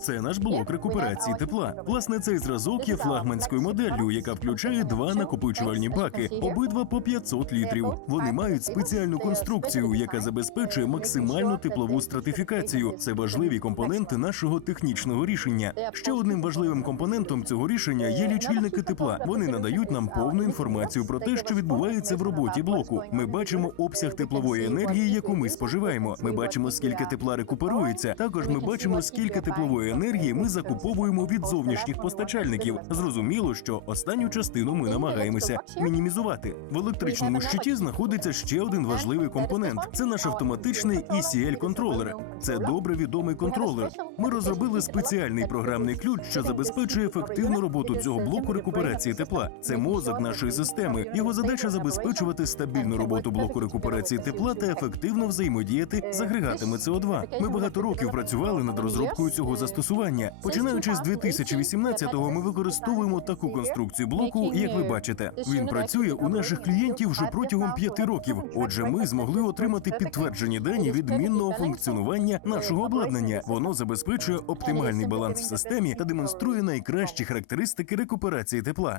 Це наш блок рекуперації тепла. Власне, цей зразок є флагманською моделлю, яка включає два накопичувальні баки, обидва по 500 літрів. Вони мають спеціальну конструкцію, яка забезпечує максимальну теплову стратифікацію. Це важливі компоненти нашого технічного рішення. Ще одним важливим компонентом цього рішення є лічильники тепла. Вони надають нам повну інформацію про те, що відбувається в роботі блоку. Ми бачимо обсяг теплової енергії, яку ми споживаємо. Ми бачимо, скільки тепла рекуперується. Також ми бачимо, скільки теплової енергії ми закуповуємо від зовнішніх постачальників. Зрозуміло, що останню частину ми намагаємося мінімізувати. В електричному щиті знаходиться ще один важливий компонент. Це наш автоматичний ecl контролер. Це добре відомий контролер. Ми розробили спеціальний програмний ключ, що забезпечує ефективну роботу цього блоку рекуперації тепла. Це мозок нашої системи. Його задача забезпечувати стабільну роботу блоку рекуперації тепла та ефективно взаємодіяти з агрегатами СО2. Ми багато років працювали над розробкою цього застосування. Починаючи з 2018-го, ми використовуємо таку конструкцію блоку, як ви бачите. Він працює у наших клієнтів вже протягом п'яти років. Отже, ми змогли отримати підтверджені дані відмінного функціонування нашого обладнання. Воно забезпечує оптимальний баланс в системі та демонструє найкращі характеристики рекуперації тепла.